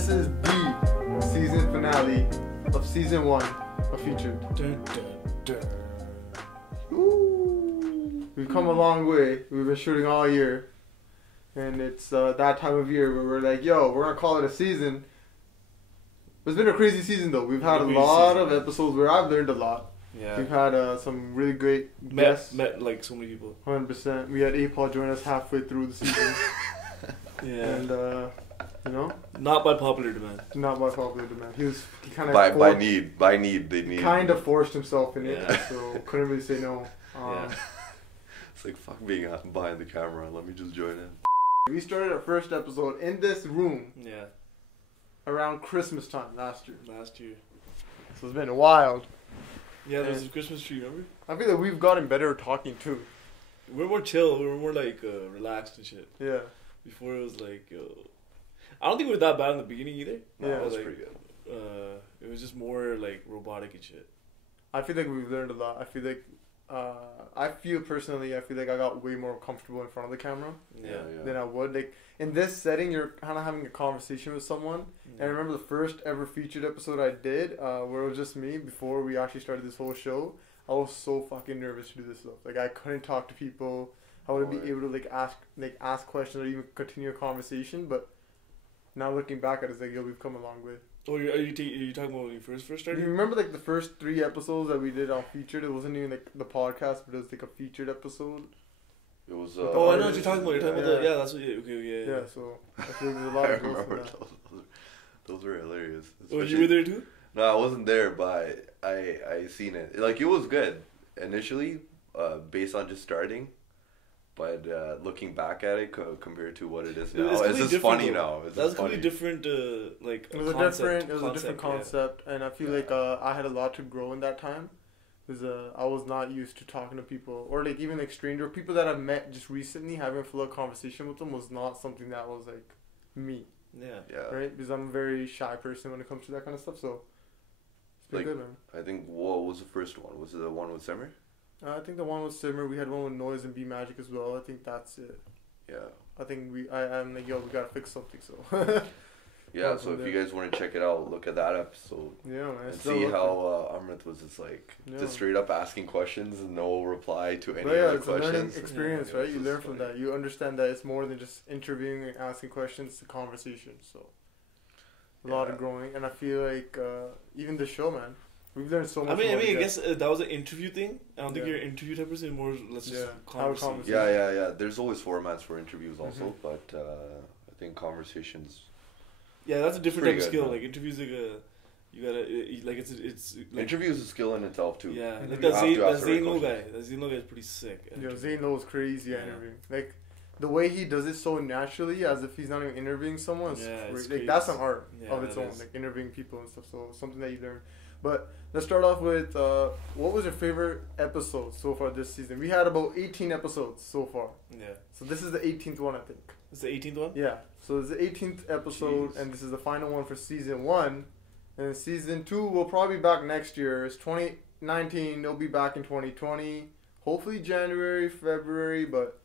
this is the season finale of season 1 of Featured. Dun, dun, dun. Ooh. We've come a long way. We've been shooting all year. And it's that time of year where we're like, yo, we're going to call it a season. It's been a crazy season though. We've had a lot of episodes where I've learned a lot. Yeah. We've had some really great guests. Met like so many people. 100%. We had AP join us halfway through the season. Yeah. And, you know? Not by popular demand. Not by popular demand. He kind of... By need. They need. Kind of forced himself in it, Yeah. so couldn't really say no. Yeah. It's like, fuck being behind the camera. Let me just join in. We started our first episode in this room Yeah. around Christmas time last year. So it's been wild. Yeah, there was a Christmas tree, remember? I feel like we've gotten better at talking too. We're more chill. We're more like relaxed and shit. Yeah. Before it was like, I don't think we were that bad in the beginning either. Yeah, that was like, pretty good. It was just more like robotic and shit. I feel like we've learned a lot. I feel like I got way more comfortable in front of the camera Yeah. than I would. Like in this setting, you're kind of having a conversation with someone. And I remember the first ever featured episode I did, where it was just me before we actually started this whole show. I was so fucking nervous to do this stuff. Like I couldn't talk to people. I wouldn't be able to ask questions or even continue a conversation. But now looking back at it, it's like, yo, we've come a long way. Oh, are you talking about when you first Do started? you remember like the first 3 episodes that we did on featured? It wasn't even like the podcast, but it was like a featured episode. It was. Oh, I know what you're talking about. You're talking about that's what. Yeah, so I feel there's a lot I of growth in remember that. those were hilarious. Oh, you were there too? No, I wasn't there, but I seen it. Like, it was good initially, based on just starting. But looking back at it compared to what it is now, it's just funny now. That was completely different. Like it was a different concept, and I feel like I had a lot to grow in that time. Because I was not used to talking to people, or like even like stranger people that I've met just recently. Having a full conversation with them was not something that was like me. Yeah. Right, because I'm a very shy person when it comes to that kind of stuff. So it's been good, man. I think what was the first one? Was it the one with Simmer? I think the one with Simmer. We had one with Noise and Be Magic as well. I think that's it. Yeah. I think I'm like, yo, we gotta fix something. So. Yeah, so if you guys want to check it out, look at that episode. Yeah, man. And see how Amrit was just like, just straight up asking questions and no reply to any other it's questions. a learning experience, right? You learn from that. You understand that it's more than just interviewing and asking questions. It's a conversation. So, a lot of growing. And I feel like even the show, man, we've learned so much. I guess that was an interview thing. I don't think you're an interview type of person. More, let's just conversation. Yeah. There's always formats for interviews also, but I think conversations... Yeah, that's a different type of skill. Man. Like interviews, like you gotta like it's like, interviews is a skill in itself too. Yeah, like that Zane Lowe guy. That Zane Lowe guy is pretty sick. Yo, Zane Lowe is crazy at interviewing. Like the way he does it so naturally, as if he's not even interviewing someone. It's like that's an art of its own. Like interviewing people and stuff. So something that you learn. But let's start off with what was your favorite episode so far this season? We had about 18 episodes so far. Yeah. So this is the 18th one, I think. It's the 18th one? Yeah. So it's the 18th episode, and this is the final one for season 1. And season 2 will probably be back next year. It's 2019. They'll be back in 2020. Hopefully January, February, but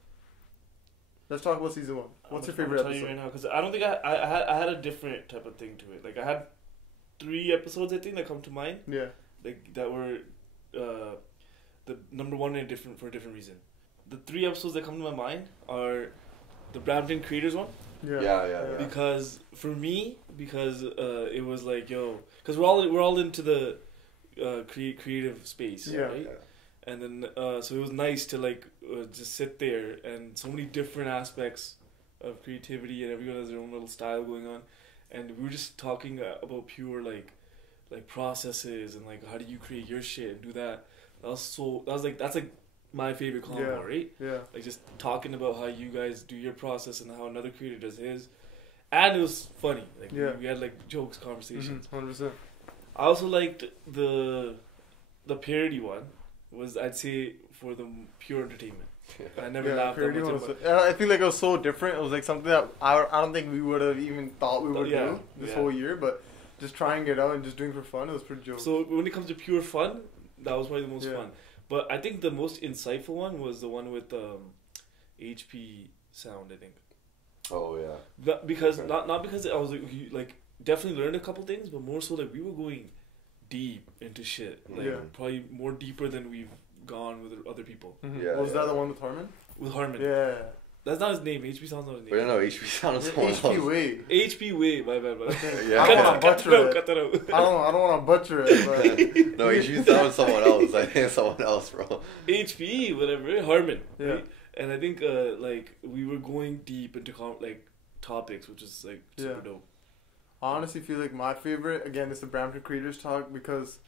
let's talk about season 1. What's your favorite episode? Right now, because I don't think I had a different type of thing to it. Like I had 3 episodes I think that come to mind. Yeah. Like that were the number one and for a different reason. The 3 episodes that come to my mind are the Brampton Creators one. Yeah. Because for me, it was like, yo, because we're all into the creative space, right? Yeah. And then so it was nice to like just sit there, and so many different aspects of creativity, and everyone has their own little style going on, and we were just talking about pure like processes and like how do you create your shit and do that. That's like my favorite combo, right? Yeah. Like just talking about how you guys do your process and how another creator does his, and it was funny. Like we had like jokes, conversations. 100%. I also liked the parody one. Was I'd say for the pure entertainment. I never laughed that much. I feel like it was so different. It was like something that I don't think we would have even thought we would do this whole year, but just trying it out and just doing it for fun, it was pretty joke. So when it comes to pure fun, that was probably the most fun. But I think the most insightful one was the one with HP sound, I think. Oh yeah. Because not because I was like definitely learned a couple things, but more so like we were going deep into shit. Like probably more deeper than we've gone with other people. Mm-hmm. Yeah. Was that the one with Harmon? With Harmon. Yeah. That's not his name. HP sounds not his name. But no, HP sounds someone else. HP Wade. HP Wade. My bad. Yeah. I don't want to butcher it. Cut that out. I don't want to butcher it. But no, HP sounds someone else. I think it's someone else, bro. HP, whatever. Harmon. Yeah. Right? And I think like we were going deep into like topics, which is like super dope. I honestly feel like my favorite, again, is the Brampton Creators Talk, because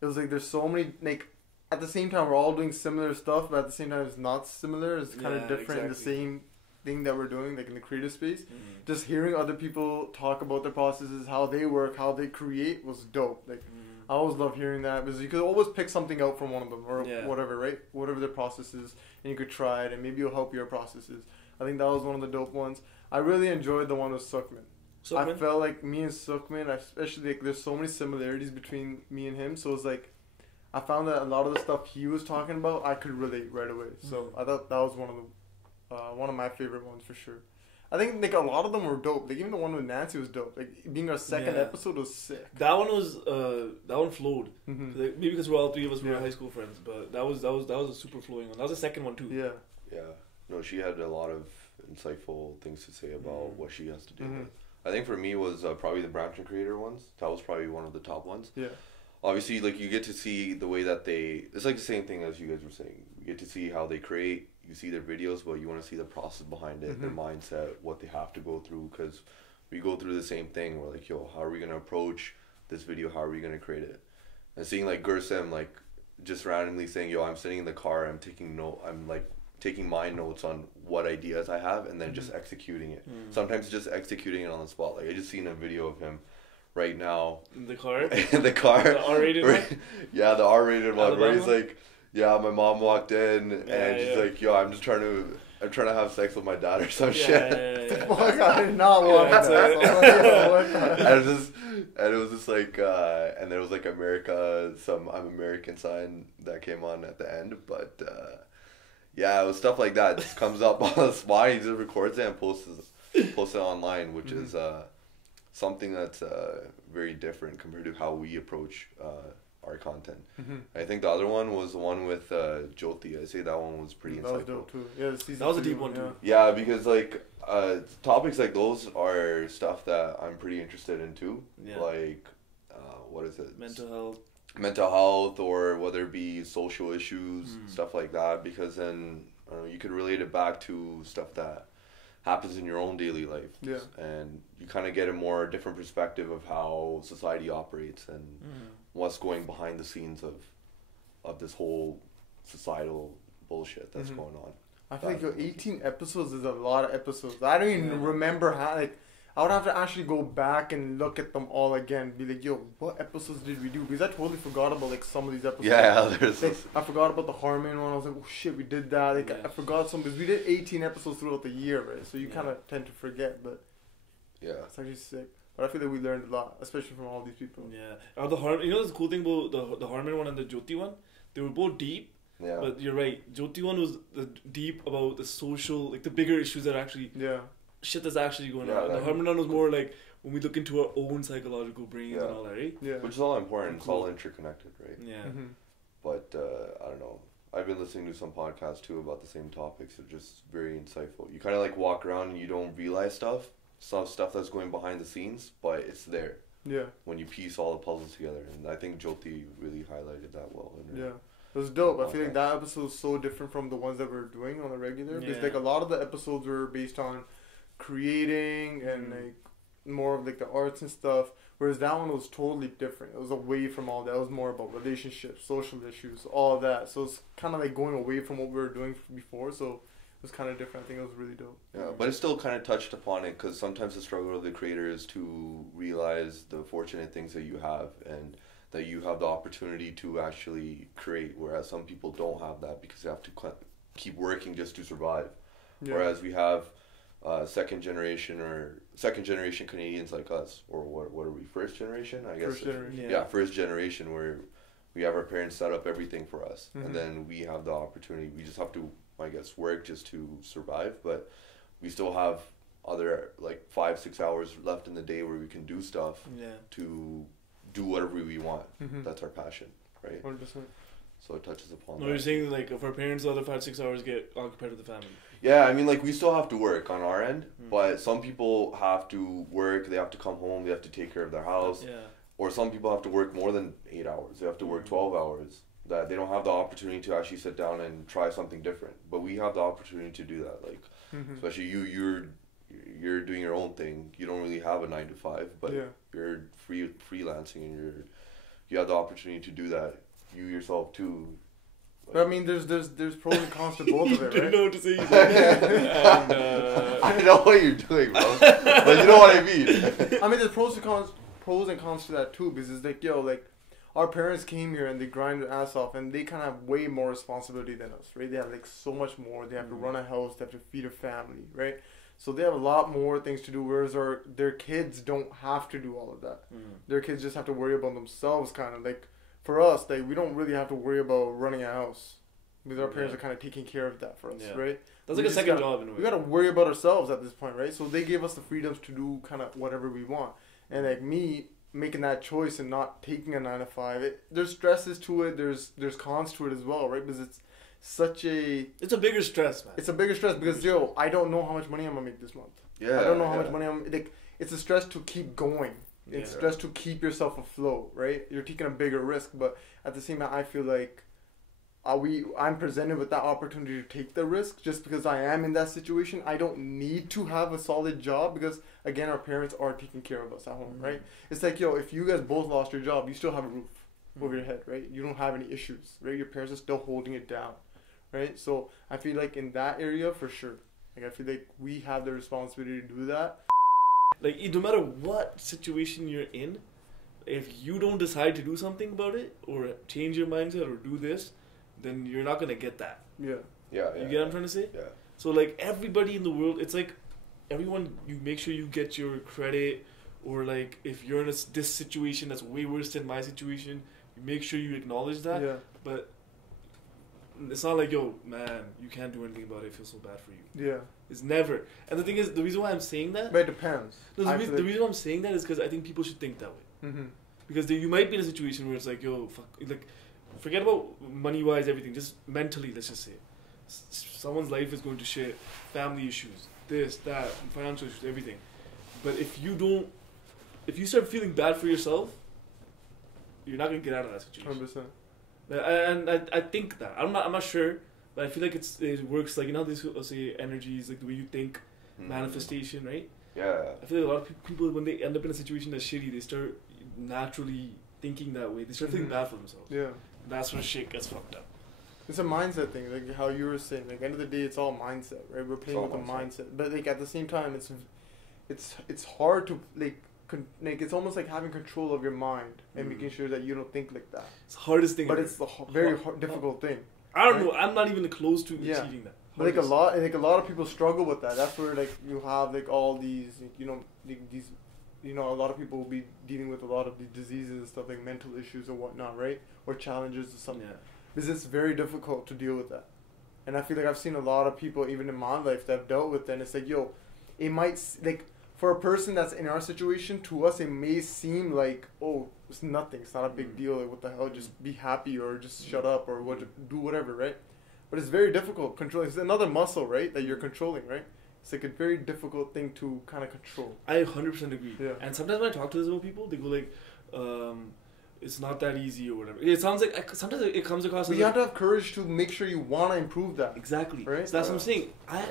it was like there's so many, like, at the same time we're all doing similar stuff, but at the same time it's not similar. It's kind of different in the same thing that we're doing, like in the creative space. Just hearing other people talk about their processes, how they work, how they create, was dope. Like I always love hearing that, because you could always pick something out from one of them or whatever, right? Whatever their process is, and you could try it, and maybe it'll help your processes. I think that was one of the dope ones. I really enjoyed the one with Suckman. I felt like me and Suckman, especially, like, there's so many similarities between me and him, so it's like I found that a lot of the stuff he was talking about I could relate right away. So I thought that was one of my favorite ones for sure. I think like a lot of them were dope. Like even the one with Nancy was dope. Like being our second episode was sick. That one flowed. Like, maybe because we're all three of us were high school friends, but that was a super flowing one. That was the second one too. Yeah. No, she had a lot of insightful things to say about what she has to do with. I think for me was probably the Brampton Creator ones. That was probably one of the top ones. Yeah. Obviously, like, you get to see the way that it's like the same thing as you guys were saying. You get to see how they create, you see their videos, but you want to see the process behind it, their mindset, what they have to go through, because we go through the same thing. We're like, yo, how are we going to approach this video? How are we going to create it? And seeing, like, Gursem, like, just randomly saying, yo, I'm sitting in the car, I'm taking my notes on what ideas I have, and then just executing it. Sometimes just executing it on the spot. Like, I just seen a video of him right now. In the car? In the car. The R-rated one? Yeah, the R-rated one, where he's like, yeah, my mom walked in, and she's like, yo, I'm trying to have sex with my dad or some shit. I did not want that. And it was just like, and there was like I'm American sign that came on at the end, but yeah, it was stuff like that. It just comes up on the spot. He just records it and posts it online, which is something that's very different compared to how we approach our content. I think the other one was the one with Jyoti. I say that one was pretty insightful. That was dope too. Yeah, that was a deep one too. Yeah, because like topics like those are stuff that I'm pretty interested in too. Yeah. Like what is it? Mental health, or whether it be social issues, stuff like that, because then you could relate it back to stuff that happens in your own daily life. Yeah. And you kind of get a more different perspective of how society operates and what's going behind the scenes of this whole societal bullshit that's going on. I think 18 episodes is a lot of episodes. I don't even remember how, like, I would have to actually go back and look at them all again. Be like, yo, what episodes did we do? Because I totally forgot about, like, some of these episodes. Yeah, there's like, I forgot about the Harmon one. I was like, oh shit, we did that. Like, I forgot some, because we did 18 episodes throughout the year, right? So you kind of tend to forget, but it's actually sick. But I feel like we learned a lot, especially from all these people. Yeah. You know the cool thing about the Harmon one and the Jyoti one? They were both deep. Yeah. But you're right. Jyoti one was deep about the social, like the bigger issues that actually... Yeah. Shit that's actually going on. The Harmon one was more like when we look into our own psychological brains and all that, right? Yeah. Which is all important. It's all interconnected, right? Yeah. But I don't know. I've been listening to some podcasts too about the same topics. They're just very insightful. You kind of like walk around and you don't realize stuff that's going behind the scenes, but it's there. Yeah. When you piece all the puzzles together, and I think Jyoti really highlighted that well. It was dope. I feel like that episode was so different from the ones that we're doing on the regular. Because like a lot of the episodes were based on creating and like more of like the arts and stuff, whereas that one was totally different. It was away from all that. It was more about relationships, social issues, all that. So it's kind of like going away from what we were doing before, so it was kind of different. I think it was really dope. Yeah, but it still kind of touched upon it, because sometimes the struggle of the creator is to realize the fortunate things that you have and that you have the opportunity to actually create, whereas some people don't have that because they have to keep working just to survive. Whereas we have second generation Canadians like us, or what are we, first generation? I guess. First generation. Yeah, first generation, where we have our parents set up everything for us, and then we have the opportunity. We just have to, I guess, work just to survive, but we still have other like 5-6 hours left in the day where we can do stuff to do whatever we want. That's our passion, right? 100%. So it touches upon No, that. you're saying like if our parents the other 5-6 hours get occupied with the family. Yeah, I mean, like, we still have to work on our end, but some people have to work, they have to come home, they have to take care of their house. Yeah. Or some people have to work more than 8 hours. They have to work 12 hours. That they don't have the opportunity to actually sit down and try something different. But we have the opportunity to do that. Like, especially you're doing your own thing. You don't really have a 9 to 5, but you're freelancing and you have the opportunity to do that. You yourself too. Like, but I mean, there's pros and cons to both of it, right? Didn't know what to say. And, I know what you're doing, bro. But you know what I mean. I mean, there's pros and cons to that too, because it's like, yo, like, our parents came here and they grind their ass off, and they kind of have way more responsibility than us, right? They have like so much more. They have to run a house, they have to feed a family, right? So they have a lot more things to do, whereas their kids don't have to do all of that. Their kids just have to worry about themselves, kind of like. For us, like, we don't really have to worry about running a house, because our parents are kind of taking care of that for us, right? That's like a second job in a way. We gotta worry about ourselves at this point, right? So they gave us the freedoms to do kind of whatever we want, and like me making that choice and not taking a 9 to 5, there's stresses to it. There's cons to it as well, right? Because it's a bigger stress, man. It's a bigger stress because I don't know how much money I'm gonna make this month. Yeah, I don't know how much money it's a stress to keep going. It's just to keep yourself afloat, right? You're taking a bigger risk, but at the same time, I feel like I'm presented with that opportunity to take the risk just because I am in that situation. I don't need to have a solid job because, again, our parents are taking care of us at home, right? It's like, yo, if you guys both lost your job, you still have a roof over your head, right? You don't have any issues, right? Your parents are still holding it down, right? So I feel like in that area, for sure, like I feel like we have the responsibility to do that. Like, no matter what situation you're in, if you don't decide to do something about it or change your mindset or do this, then you're not gonna get that. Yeah. You get what I'm trying to say? Yeah. So like everybody in the world, it's like everyone. You make sure you get your credit, or like if you're in this situation that's way worse than my situation, you make sure you acknowledge that. Yeah. But it's not like, yo, man, you can't do anything about it. I feel so bad for you. Yeah. It's never. And the thing is, the reason why I'm saying that... But it depends. No, the reason why I'm saying that is because I think people should think that way. Because you might be in a situation where it's like, yo, fuck, like, forget about money-wise, everything. Just mentally, let's just say. Someone's life is going to shit. Family issues. This, that, financial issues, everything. But if you start feeling bad for yourself, you're not going to get out of that situation. 100%. And I think that I'm not sure, but I feel like it works like, you know, these say energies, like the way you think, manifestation, right? Yeah. I feel like a lot of people when they end up in a situation that's shitty, they start naturally thinking that way. They start feeling bad for themselves. Yeah. That's where shit gets fucked up. It's a mindset thing, like how you were saying. Like, end of the day, it's all mindset, right? We're playing with a mindset, but like at the same time, it's hard to like it's almost like having control of your mind and making sure that you don't think like that. It's the hardest thing. But it's the very difficult thing. I don't know. I'm not even close to achieving that. But like a lot of people struggle with that. That's where like you have like all these, you know, these, you know, a lot of people will be dealing with a lot of the diseases and stuff like mental issues or whatnot, right? Or challenges or something. Yeah. Because it's very difficult to deal with that. And I feel like I've seen a lot of people, even in my life, that have dealt with that. And it's like, yo, it might like. For a person that's in our situation, to us, it may seem like, oh, it's nothing. It's not a big deal. Like, what the hell? Just be happy or just shut up or do whatever, right? But it's very difficult controlling. It's another muscle, right, that you're controlling, right? It's like a very difficult thing to kind of control. I 100% agree. Yeah. And sometimes when I talk to these people, they go like, it's not that easy or whatever. It sounds like, sometimes it comes across as... But you have to have courage to make sure you want to improve that. Exactly. Right? So that's what I'm saying. I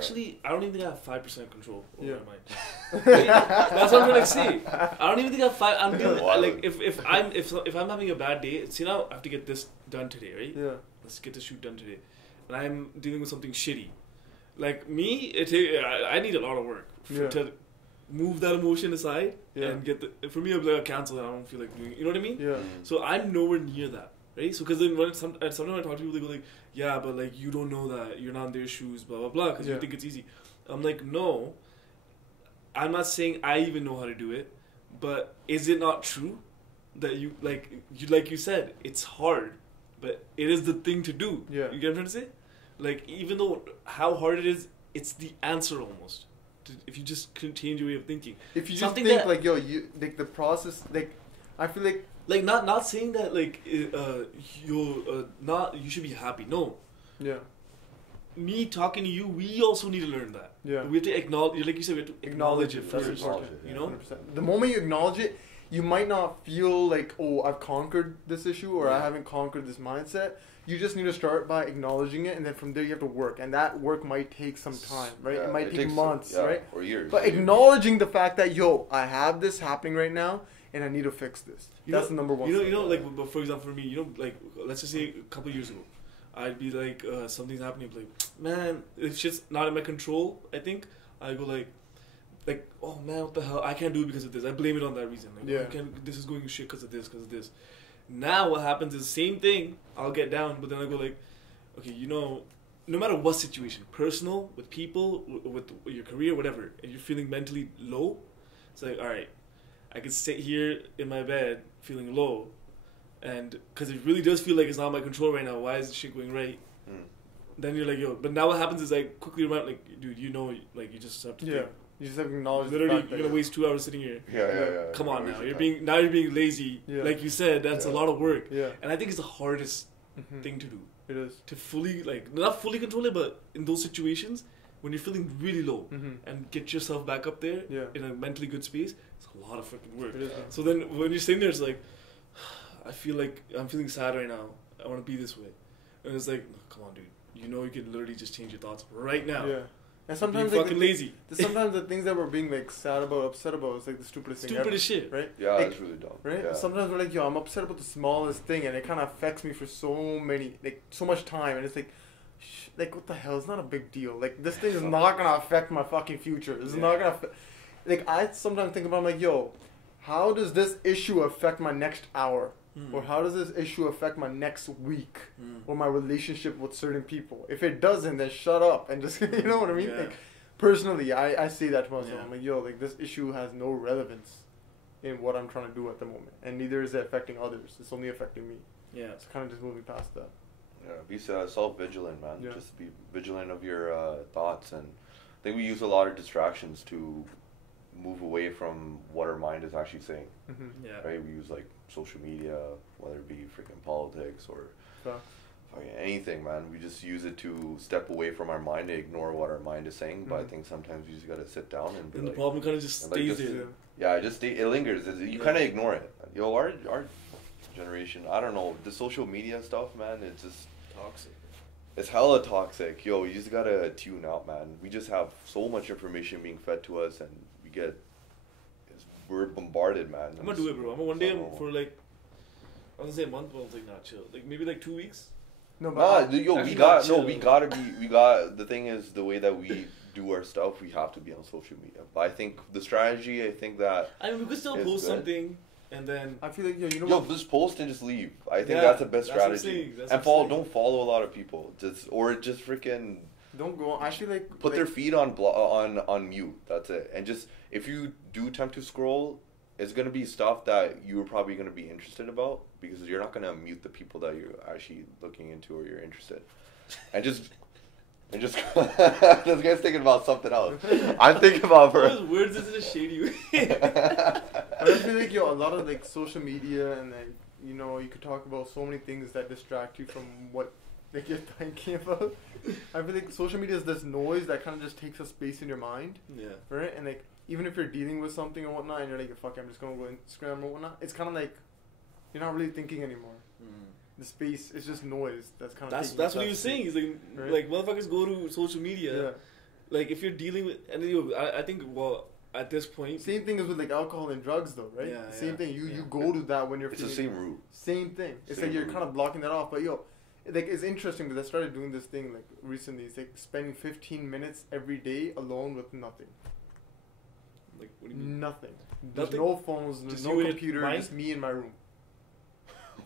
don't even think I have 5% control over my mind. That's what I'm trying to say. I don't even think I have 5... I'm doing, like, if I'm having a bad day, see now, I have to get this done today, right? Yeah. Let's get the shoot done today. And I'm dealing with something shitty. Like, me, I need a lot of work to move that emotion aside and get for me, I'm like, cancel it. I don't feel like doing it. You know what I mean? Yeah. So I'm nowhere near that, right? So because then sometimes when I talk to people, they go like, yeah, but like you don't know that you're not in their shoes, blah blah blah, because you think it's easy. I'm like, no. I'm not saying I even know how to do it, but is it not true that you like you said, it's hard, but it is the thing to do. Yeah. You get what I'm trying to say? Like, even though how hard it is, it's the answer almost. if you just change your way of thinking. If you just think like, yo, you like the process, like I feel like not saying that like you should be happy. No. Yeah. Me talking to you, we also need to learn that. Yeah. We have to acknowledge, like you said, we have to acknowledge it first. You know? 100%. The moment you acknowledge it, you might not feel like, oh, I've conquered this issue or I haven't conquered this mindset. You just need to start by acknowledging it, and then from there you have to work, and that work might take some time, right? Yeah, it might take months, right? Or years. But acknowledging the fact that, yo, I have this happening right now, and I need to fix this. That's the number one. You know, like, but for example, for me, you know, like, let's just say a couple years ago, I'd be like, something's happening, I'd be like, man, if shit's not in my control, I think, I go like, oh man, what the hell, I can't do it because of this. I blame it on that reason. Like, this is going to shit because of this. Now what happens is the same thing, I'll get down, but then I go like, okay, you know, no matter what situation, personal, with people, with your career, whatever, and you're feeling mentally low, it's like, alright, I could sit here in my bed feeling low, and because it really does feel like it's not in my control right now, why is this shit going right? Then you're like, yo, but now what happens is I quickly remind, like, dude, you know, like, you just have to think. You just have to acknowledge literally, you're gonna waste 2 hours sitting here. Yeah. Come on now, you're being lazy. Yeah. Like you said, that's a lot of work. Yeah. And I think it's the hardest thing to do. It is. To fully, like, not fully control it, but in those situations when you're feeling really low and get yourself back up there in a mentally good space, it's a lot of freaking work. It is. So then when you're sitting there, it's like, I feel like I'm feeling sad right now. I want to be this way. And it's like, come on, dude. You know you can literally just change your thoughts right now. Yeah. And sometimes you're fucking lazy. Sometimes the things that we're being like sad about, upset about, is like the stupidest thing ever, shit, right? Yeah, like, it's really dumb. Right? Yeah. Sometimes we're like, yo, I'm upset about the smallest thing, and it kind of affects me for so much time, and it's like, like what the hell? It's not a big deal. Like this thing is not gonna affect my fucking future. It's not gonna. Like I sometimes think about, I'm like, yo, how does this issue affect my next hour? Or how does this issue affect my next week or my relationship with certain people? If it doesn't, then shut up and just, you know what I mean? Yeah. Like, personally, I say that to myself. Yeah. I'm like, yo, like this issue has no relevance in what I'm trying to do at the moment. And neither is it affecting others. It's only affecting me. Yeah. It's kind of just moving past that. Yeah, be self-vigilant, man. Yeah. Just be vigilant of your thoughts. And I think we use a lot of distractions to move away from what our mind is actually saying. Yeah. Right? We use like social media, whether it be freaking politics or fucking anything, man. We just use it to step away from our mind and ignore what our mind is saying. But I think sometimes you just gotta sit down and be and like, the problem kind of just stays there. Yeah, it lingers. You kind of ignore it. Yo, our generation, I don't know, the social media stuff, man, it's just toxic. It's hella toxic. Yo, you just gotta tune out, man. We just have so much information being fed to us, and we're bombarded, man. I'm gonna do it, bro. One day for like, I was gonna say a month, but I was like, nah, chill. Like maybe like 2 weeks. No, but the thing is, the way that we do our stuff, we have to be on social media. But I think the strategy, we could still post something, and then I feel like, just post and just leave. I think that's the best strategy. And don't follow a lot of people. Just freaking don't go on. I feel like put their feed on mute. That's it. And just if you do attempt to scroll, it's gonna be stuff that you're probably gonna be interested about, because you're not gonna mute the people that you're actually looking into or you're interested. And just this guy's thinking about something else. I'm thinking about those words is in a shady way. I feel like, a lot of like social media, and then you could talk about so many things that distract you from what like you're thinking about. I feel like social media is this noise that kind of just takes a space in your mind. Yeah. Right? And like, even if you're dealing with something or whatnot, and you're like, fuck, I'm just gonna go Instagram or whatnot, it's kind of like you're not really thinking anymore. The space is just noise. That's what he was saying. He's like, right? Like motherfuckers go to social media. Yeah. Like if you're dealing with, and I think at this point, same thing is with like alcohol and drugs, though, right? Yeah. Same thing. You go to that when you're. It's the same route. Same thing. It's like you're kind of blocking that off, but like it's interesting because I started doing this thing like recently. It's like spending 15 minutes every day alone with nothing. Like what do you mean? Nothing. There's no phones. There's no computer. Just me in my room.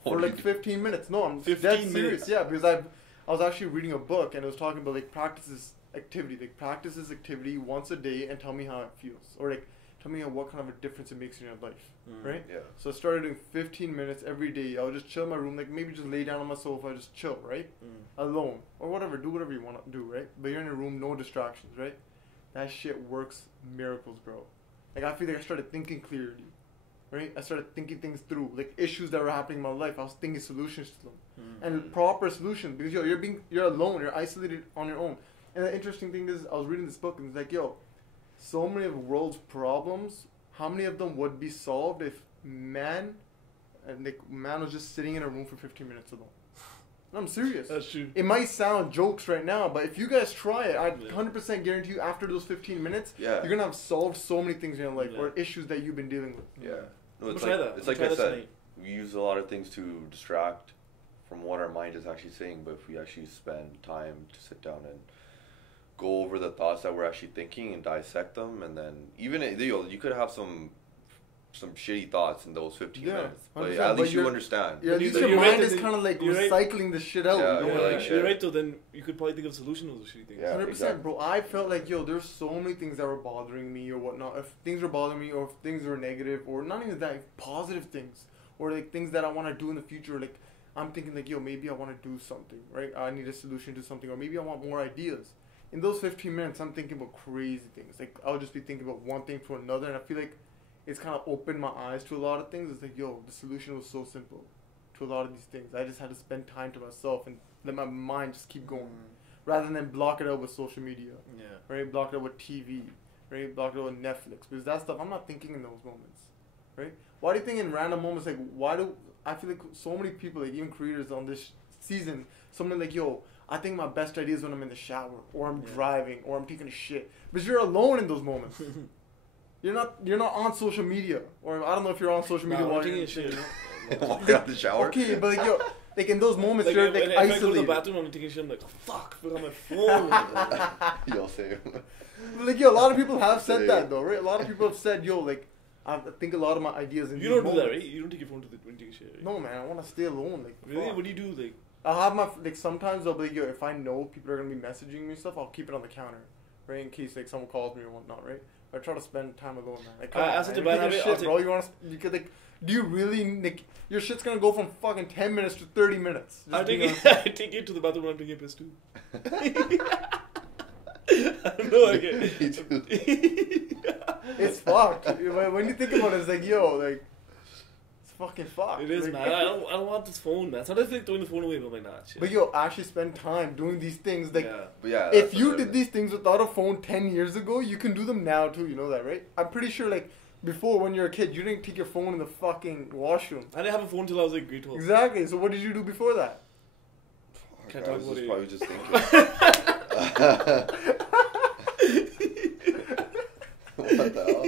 For like 15 minutes. No, I'm dead serious. Yeah, because I was actually reading a book and it was talking about like practice this activity once a day and tell me how it feels, or like tell me what kind of a difference it makes in your life, right? Yeah. So I started doing 15 minutes every day. I would just chill in my room, like maybe just lay down on my sofa, just chill, right? Alone or whatever. Do whatever you want to do, right? But you're in a room, no distractions, right? that shit works miracles, bro. Like, I feel like I started thinking clearly, right? I started thinking things through, like issues that were happening in my life. I was thinking solutions to them, and proper solutions, because you're alone, you're isolated on your own. And the interesting thing is, I was reading this book and it's like, yo, so many of the world's problems, how many of them would be solved if man was just sitting in a room for 15 minutes alone? I'm serious. That's true. It might sound jokes right now, but if you guys try it, I 100% guarantee you after those 15 minutes, you're going to have solved so many things in your life or issues that you've been dealing with. Yeah. No, it's like I said, tonight. We use a lot of things to distract from what our mind is actually saying, but if we actually spend time to sit down and go over the thoughts that we're actually thinking and dissect them, and then even you could have some shitty thoughts in those 15 minutes, but at least you understand. Yeah, at least your mind is kind of like recycling the shit out. You're right though. Then you could probably think of solutions to those shitty things. 100%, exactly. Bro. I felt like there's so many things that were bothering me or whatnot. If things were bothering me, or if things were negative, or not even that, positive things, or like things that I want to do in the future. Like I'm thinking like, maybe I want to do something, right? I need a solution to something, or maybe I want more ideas. In those 15 minutes, I'm thinking about crazy things. Like I'll just be thinking about one thing to another, and I feel like it's kind of opened my eyes to a lot of things. It's like, the solution was so simple to a lot of these things. I just had to spend time to myself and let my mind just keep going, rather than block it out with social media, right? Block it out with TV, right? Block it out with Netflix, because that stuff I'm not thinking in those moments, right? Why do you think in random moments, like, why do I feel like so many people, like even creators on this season, someone like, I think my best idea is when I'm in the shower, or I'm driving, or I'm taking a shit, because you're alone in those moments. You're not on social media, or I don't know if you're on social media while you're shit. Walking out the shower. Okay, but like in those moments, you're like isolated. If I go to the bathroom, I'm taking shit. I'm like, oh, fuck, I forgot my phone. Same. Like a lot of people have said that though, right? A lot of people have said, like, I think a lot of my ideas in you don't do that, right? You don't take your phone when you take a shit, right? No, man, I want to stay alone. Like, really? What do you do? Like, I'll have my sometimes I'll be like, if I know people are gonna be messaging me and stuff, I'll keep it on the counter, right? In case like someone calls me or whatnot, right? I try to spend time alone, man. Like, bro, you could like, do you really, like, your shit's gonna go from fucking 10 minutes to 30 minutes? I take it to the bathroom when I'm taking a piss too. I don't know, I get It's fucked. When you think about it, it's like, like, it's fucking fucked. It is, like, man. I don't want this phone, man. Sometimes I think throwing the phone away, but I'm like, nah, shit. But actually spend time doing these things. Like, but if you did these things without a phone 10 years ago, you can do them now too. You know that, right? I'm pretty sure, like, before when you were a kid, you didn't take your phone in the fucking washroom. I didn't have a phone until I was like grade 12. Exactly. So what did you do before that? Can't talk about it. Probably just thinking. What the hell?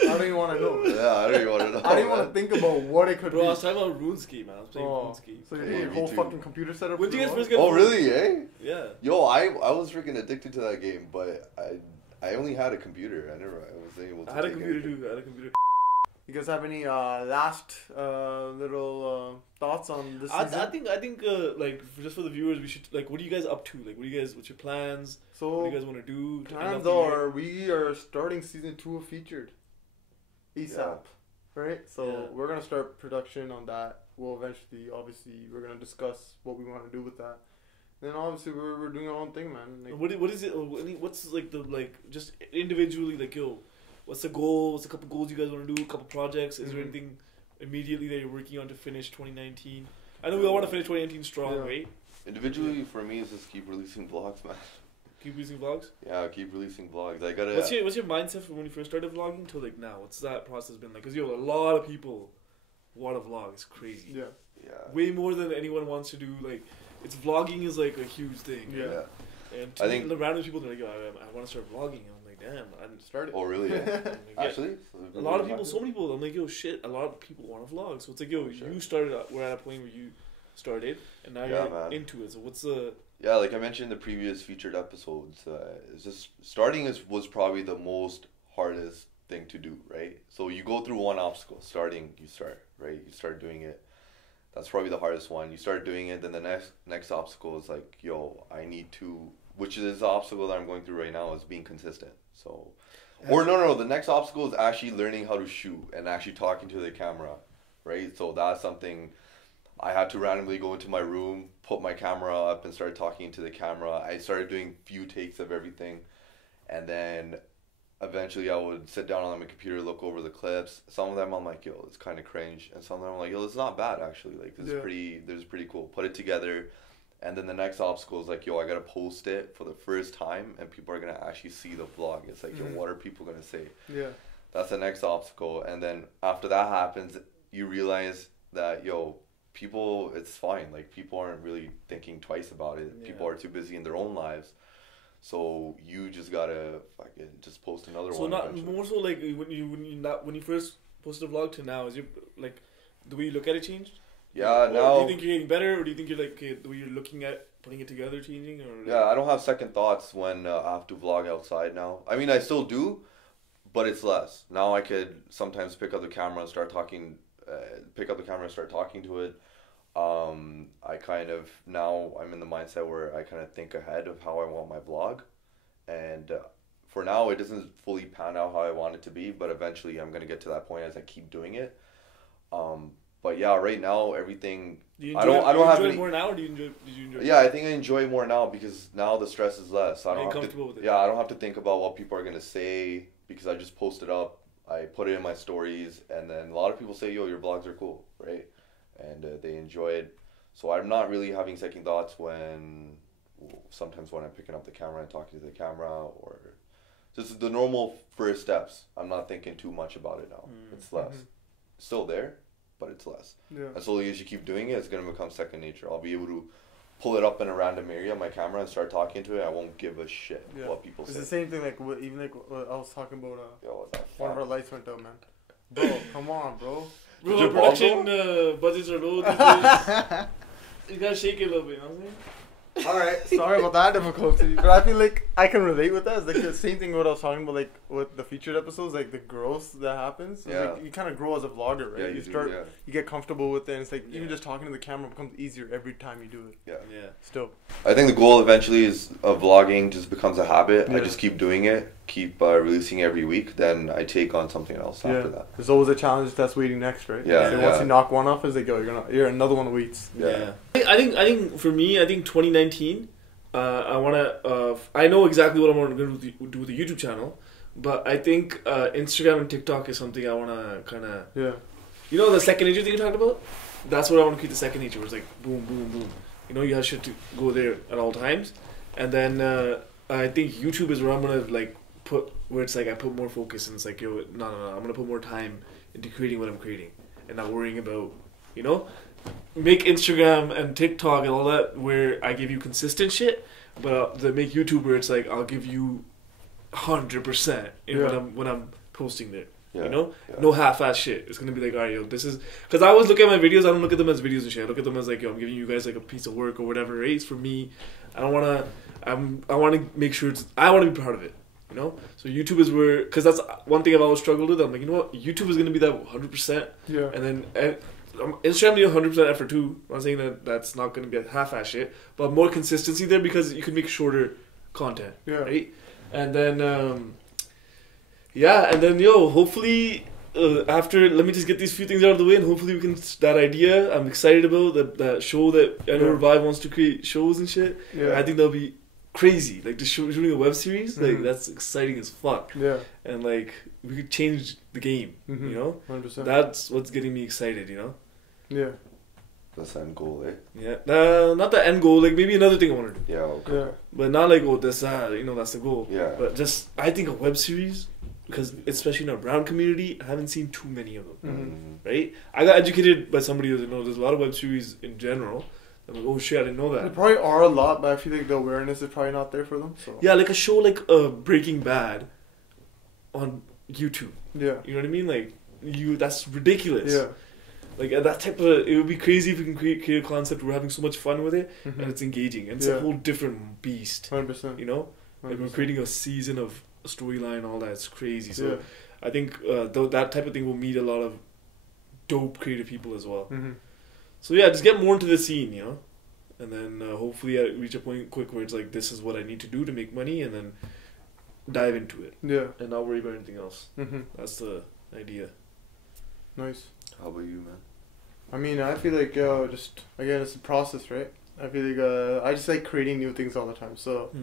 I don't even want to know. Yeah, I don't even want to know. I don't even want to think about what it could be. Bro, I was talking about RuneScape, man. I was playing RuneScape. So you did your whole fucking computer setup? When did you guys first get Oh, really, eh? Yeah. Yo, I was freaking addicted to that game, but I only had a computer. I wasn't able to I had a computer too. You guys have any last little thoughts on this season? I think like just for the viewers, we should like, what are you guys up to? Like, what's your plans? So what do you guys want to do? Plans are we are starting season 2 of Featured ASAP, right? So we're gonna start production on that. We'll eventually, obviously, we're gonna discuss what we want to do with that. Then obviously we're doing our own thing, man. Like, what is it? What's like the just individually, like, what's the goal? What's a couple goals you guys want to do? A couple projects? Is there anything immediately that you're working on to finish 2019? I know we all want to finish 2019 strong, right? Individually, for me, is just keep releasing vlogs, man. Keep releasing vlogs? Yeah, keep releasing vlogs. I gotta. What's your mindset from when you first started vlogging to like now? What's that process been like? Because a lot of people want to vlog. It's crazy. Yeah. Way more than anyone wants to do. Like, vlogging is like a huge thing. Yeah. And I think the random people, they're like, I want to start vlogging. I'm like, damn, I didn't start it. Oh, really? Yeah. Actually, a lot of people, so many people. I'm like, shit. A lot of people want to vlog. So it's like, you started. We're at a point where you started, and now you're into it. So what's the? Yeah, like I mentioned in the previous featured episodes, it's just starting was probably the most hardest thing to do, right? So you go through one obstacle. You start doing it. That's probably the hardest one. You start doing it, then the next obstacle is like, I need to, which is the obstacle that I'm going through right now, is being consistent. So, or no, the next obstacle is actually learning how to shoot and actually talking to the camera, right? So that's something I had to randomly go into my room, put my camera up and start talking to the camera. I started doing few takes of everything. and then eventually I would sit down on my computer, look over the clips. Some of them I'm like, yo, it's kind of cringe, and some of them I'm like, yo, it's not bad actually. Like this is pretty cool. Put it together, and then the next obstacle is like, yo, I gotta post it for the first time, and people are gonna actually see the vlog. It's like, yo, what are people gonna say? Yeah. That's the next obstacle, and then after that happens, you realize that, yo, people, it's fine. Like people aren't really thinking twice about it. Yeah. People are too busy in their own lives. So you just gotta fucking just post another one. So not eventually. More so like when you first posted a vlog to now, is your like the way you look at it changed? Yeah, or now. Do you think you're getting better, or do you think you're like the way you're looking at putting it together changing? Or like? Yeah, I don't have second thoughts when I have to vlog outside now. I mean, I still do, but it's less. Now I could sometimes pick up the camera and start talking. To it. I kind of now I'm in the mindset where I kind of think ahead of how I want my vlog, and for now it doesn't fully pan out how I want it to be, but eventually I'm gonna get to that point as I keep doing it. But yeah, right now everything. I don't have any. More now, or did you enjoy? Yeah, I think I enjoy more now because now the stress is less. I don't have to. With it. Yeah, I don't have to think about what people are gonna say because I just post it up. I put it in my stories, and then a lot of people say, "Yo, your vlogs are cool," right? And they enjoy it. So I'm not really having second thoughts sometimes when I'm picking up the camera and talking to the camera, or just the normal first steps. I'm not thinking too much about it now. It's less. Still there, but it's less. Yeah. And slowly as you keep doing it, it's going to become second nature. I'll be able to pull it up in a random area on my camera and start talking to it. I won't give a shit what people say. It's the same thing like even like what I was talking about. Yo, one of our lights went out, man. Bro, come on, bro. Bro, production budgets are low. You gotta shake it a little bit, you know what I'm saying? Alright, sorry about that difficulty. But I feel like I can relate with that. It's like the same thing what I was talking about, like with the featured episodes, like the growth that happens. Yeah. Like you kind of grow as a vlogger, right? Yeah, you get comfortable with it, and it's like even just talking to the camera becomes easier every time you do it. Yeah. Still. I think the goal eventually is vlogging just becomes a habit. I just keep doing it, keep releasing every week, then I take on something else after that. There's always a challenge that's waiting next, right? Yeah. So once you knock one off, it's like, you're another one waits. Yeah. I think for me, 2019, I wanna. I know exactly what I'm gonna do with the YouTube channel, but I think Instagram and TikTok is something I wanna kind of. Yeah. You know the second nature thing you talked about? That's what I want to create. The second nature, where it's like boom, boom, boom. You know, you have shit to go there at all times, and then I think YouTube is where I'm gonna like put where it's like I put more focus, and it's like yo, no, I'm gonna put more time into creating what I'm creating, and not worrying about, you know. Make Instagram and TikTok and all that where I give you consistent shit, but the make YouTube where it's like I'll give you 100% when I'm posting there. You know, no half-ass shit. It's gonna be like, alright, yo, this is because I always look at my videos. I don't look at them as videos and shit. I look at them as like, yo, I'm giving you guys like a piece of work or whatever. Right? It's for me. I want to make sure I want to be proud of it. You know, so YouTube is where, because that's one thing I've always struggled with. I'm like, you know what, YouTube is gonna be that 100%. Yeah. And then. Instagram needs 100% effort too. I'm not saying that that's not going to be a half-ass shit, but more consistency there because you can make shorter content, right? And then, hopefully after, let me just get these few things out of the way, and hopefully we can, that idea I'm excited about, that show that I know Revive wants to create shows and shit. Yeah. I think that'll be crazy, like shooting a web series, like that's exciting as fuck. Yeah. And like we could change the game, you know. 100%. That's what's getting me excited, you know. Yeah. That's the end goal, eh? Yeah. Not the end goal. Like maybe another thing I want to do. Yeah. Okay. Yeah. But not like that's that's the goal. Yeah. But just I think a web series, because especially in our brown community, I haven't seen too many of them. Right. I got educated by somebody who knows there's a lot of web series in general. I'm like, oh shit, I didn't know that. There probably are a lot, but I feel like the awareness is probably not there for them. So. Yeah, like a show like Breaking Bad on YouTube. Yeah. You know what I mean? Like, that's ridiculous. Yeah. Like, that type of, it would be crazy if we can create a concept, we're having so much fun with it, and it's engaging. And it's a whole different beast. 100%. You know? 100%. Like, we're creating a season of a storyline, all that. It's crazy. So, I think that type of thing will meet a lot of dope creative people as well. So yeah, just get more into the scene, you know, and then hopefully I reach a point quick where it's like, this is what I need to do to make money, and then dive into it. Yeah. And not worry about anything else. That's the idea. Nice. How about you, man? I mean, I feel like just again, it's a process, right? I feel like I just like creating new things all the time. So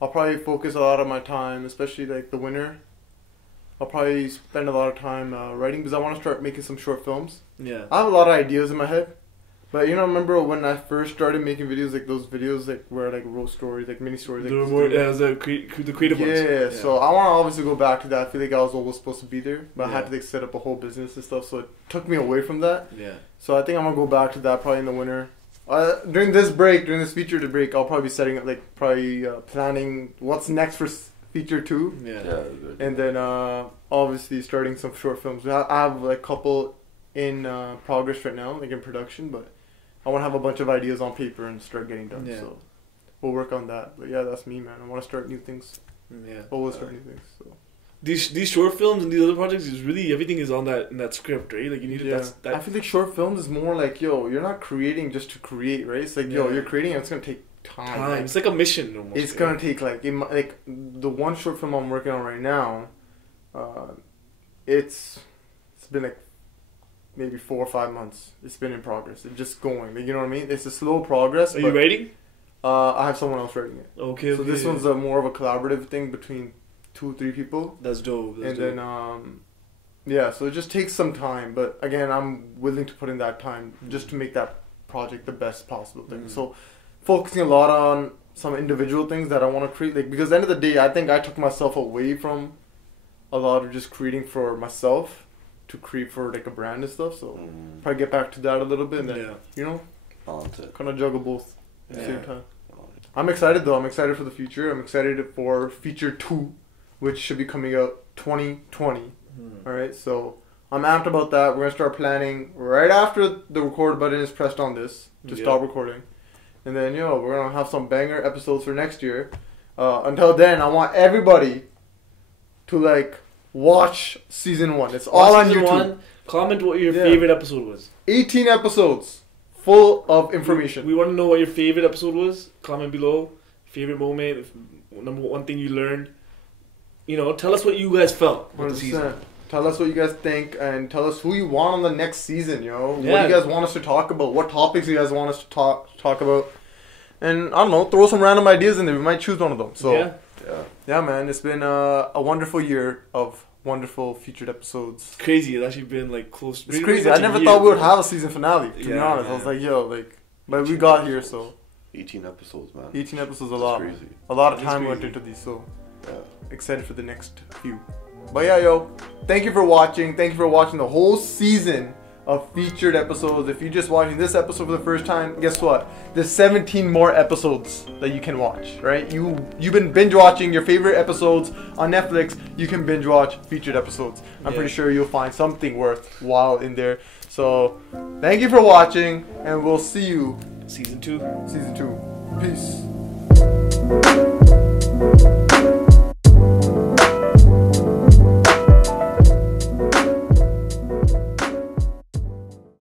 I'll probably focus a lot of my time, especially like the winter. I'll probably spend a lot of time writing because I want to start making some short films. Yeah. I have a lot of ideas in my head. But you know, remember when I first started making videos, like those videos like where like wrote stories, like mini stories, like the creative ones. Yeah, so I want to obviously go back to that. I feel like I was always supposed to be there, but I had to like set up a whole business and stuff, so it took me away from that. Yeah. So I think I'm gonna go back to that probably in the winter. During this featured break, I'll probably be setting up like probably planning what's next for feature 2. Yeah. And then obviously starting some short films. I have like a couple in progress right now, like in production, but I want to have a bunch of ideas on paper and start getting done. So we'll work on that. But yeah, that's me, man. I want to start new things. Yeah. Always start new things. So these short films and these other projects is really everything is on that in that script, right? Like you need to. That. I feel like short films is more like you're not creating just to create, right? It's like you're creating and it's gonna take time. Like, it's like a mission almost. It's gonna take like the one short film I'm working on right now. It's been like maybe 4 or 5 months. It's been in progress. It's just going. Like, you know what I mean? It's a slow progress. Are you writing? I have someone else writing it. Okay. So this one's more of a collaborative thing between 2 or 3 people. That's dope. Then yeah. So it just takes some time, but again, I'm willing to put in that time just to make that project the best possible thing. So focusing a lot on some individual things that I want to create, like because at the end of the day, I think I took myself away from a lot of just creating for myself to create for like a brand and stuff. So probably get back to that a little bit and then you know kind of juggle both at the same time. I'm excited though. I'm excited for the future. I'm excited for feature 2, which should be coming out 2020. All right, so I'm amped about that. We're gonna start planning right after the record button is pressed on this to stop recording, and then we're gonna have some banger episodes for next year. Until then, I want everybody to like watch season 1. It's all on YouTube. Comment what your favorite episode was. 18 episodes full of information. We want to know what your favorite episode was. Comment below. Favorite moment. Number one thing you learned. Tell us what you guys felt with the season. Tell us what you guys think and tell us who you want on the next season, What do you guys want us to talk about? What topics you guys want us to talk about? And I don't know, throw some random ideas in there. We might choose one of them. So yeah, man, it's been a wonderful year of wonderful featured episodes. It's crazy. It's actually been like close. It's crazy. I never thought we would have a season finale. To be honest, I was like, but we got here. So 18 episodes, man. 18 episodes, a lot. Crazy. A lot of time went into these. So excited for the next few. But yeah, thank you for watching. Thank you for watching the whole season of featured episodes. If you're just watching this episode for the first time, guess what? There's 17 more episodes that you can watch, right? You've been binge watching your favorite episodes on Netflix. You can binge watch featured episodes. I'm pretty sure you'll find something worthwhile in there. So thank you for watching, and we'll see you season 2. Peace.